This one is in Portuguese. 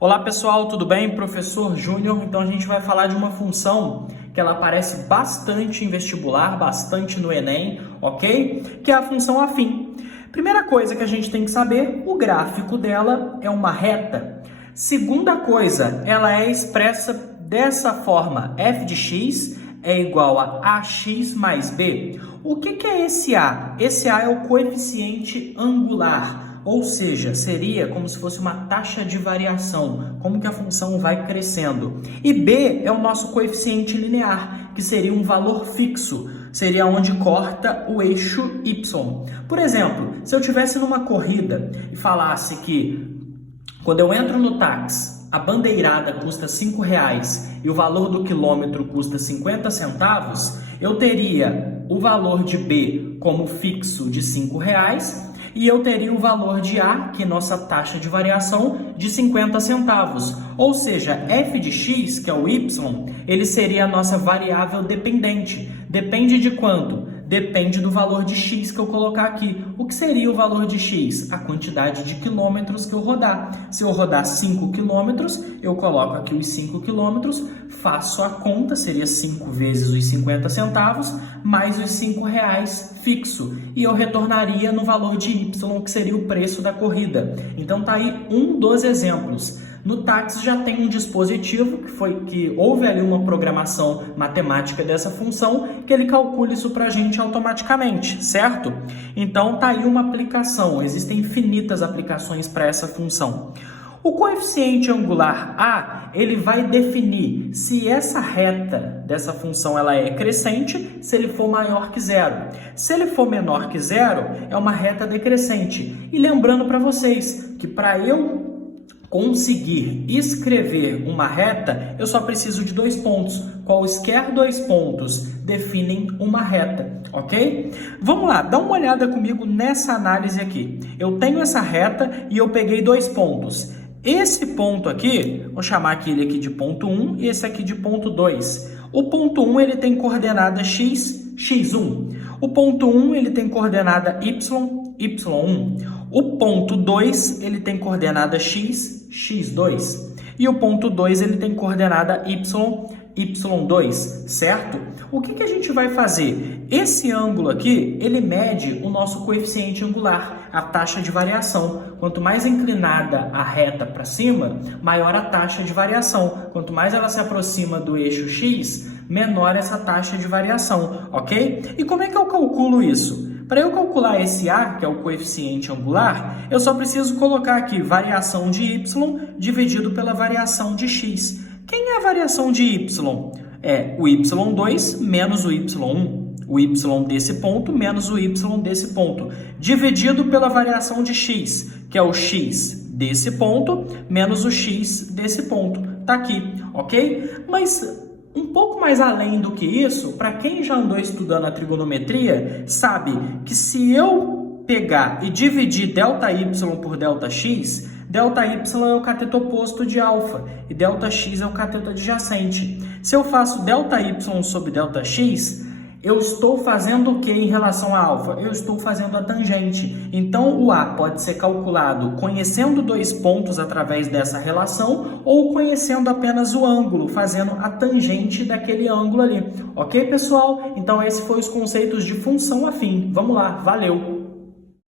Olá pessoal, tudo bem? Professor Júnior. Então a gente vai falar de uma função que ela aparece bastante em vestibular, bastante no Enem, ok? Que é a função afim. Primeira coisa que a gente tem que saber, o gráfico dela é uma reta. Segunda coisa, ela é expressa dessa forma, f de x é igual a ax mais b. O que é esse a? Esse a é o coeficiente angular. Ou seja, seria como se fosse uma taxa de variação, como que a função vai crescendo. E b é o nosso coeficiente linear, que seria um valor fixo, seria onde corta o eixo y. Por exemplo, se eu estivesse numa corrida e falasse que quando eu entro no táxi, a bandeirada custa R$5 e o valor do quilômetro custa 50 centavos, eu teria o valor de b como fixo de R$5 e eu teria o valor de A, que é nossa taxa de variação, de 50 centavos. Ou seja, f de x, que é o y, ele seria a nossa variável dependente. Depende de quanto? Depende do valor de x que eu colocar aqui. O que seria o valor de x? A quantidade de quilômetros que eu rodar. Se eu rodar 5 quilômetros, eu coloco aqui os 5 quilômetros, faço a conta, seria 5 vezes os 50 centavos, mais os R$5 fixo. E eu retornaria no valor de y, que seria o preço da corrida. Então tá aí um dos exemplos. No táxi já tem um dispositivo que houve ali uma programação matemática dessa função que ele calcula isso para a gente automaticamente, certo? Então tá aí uma aplicação, existem infinitas aplicações para essa função. O coeficiente angular A, ele vai definir se essa reta dessa função ela é crescente, se ele for maior que zero. Se ele for menor que zero, é uma reta decrescente. E lembrando para vocês que para eu conseguir escrever uma reta, eu só preciso de 2 pontos. Quaisquer 2 pontos definem uma reta, ok? Vamos lá, dá uma olhada comigo nessa análise aqui. Eu tenho essa reta e eu peguei 2 pontos. Esse ponto aqui, vou chamar aquele aqui de ponto 1 e esse aqui de ponto 2. O ponto 1 ele tem coordenada x, x1. O ponto 1 ele tem coordenada y, y1. O ponto 2 ele tem coordenada x, x2. E o ponto 2 ele tem coordenada y, y2, certo? O que a gente vai fazer? Esse ângulo aqui, ele mede o nosso coeficiente angular, a taxa de variação. Quanto mais inclinada a reta para cima, maior a taxa de variação. Quanto mais ela se aproxima do eixo x, menor essa taxa de variação, ok? E como é que eu calculo isso? Para eu calcular esse A, que é o coeficiente angular, eu só preciso colocar aqui variação de y dividido pela variação de x. Quem é a variação de y? É o y2 menos o y1. O y desse ponto menos o y desse ponto, dividido pela variação de x, que é o x desse ponto menos o x desse ponto. Tá aqui, ok? Mas um pouco mais além do que isso, para quem já andou estudando a trigonometria, sabe que se eu pegar e dividir ΔY por ΔX, ΔY é o cateto oposto de alfa e ΔX é o cateto adjacente. Se eu faço ΔY sobre ΔX, eu estou fazendo o que em relação a alfa? Eu estou fazendo a tangente. Então, o A pode ser calculado conhecendo 2 pontos através dessa relação ou conhecendo apenas o ângulo, fazendo a tangente daquele ângulo ali. Ok, pessoal? Então, esses foram os conceitos de função afim. Vamos lá, valeu!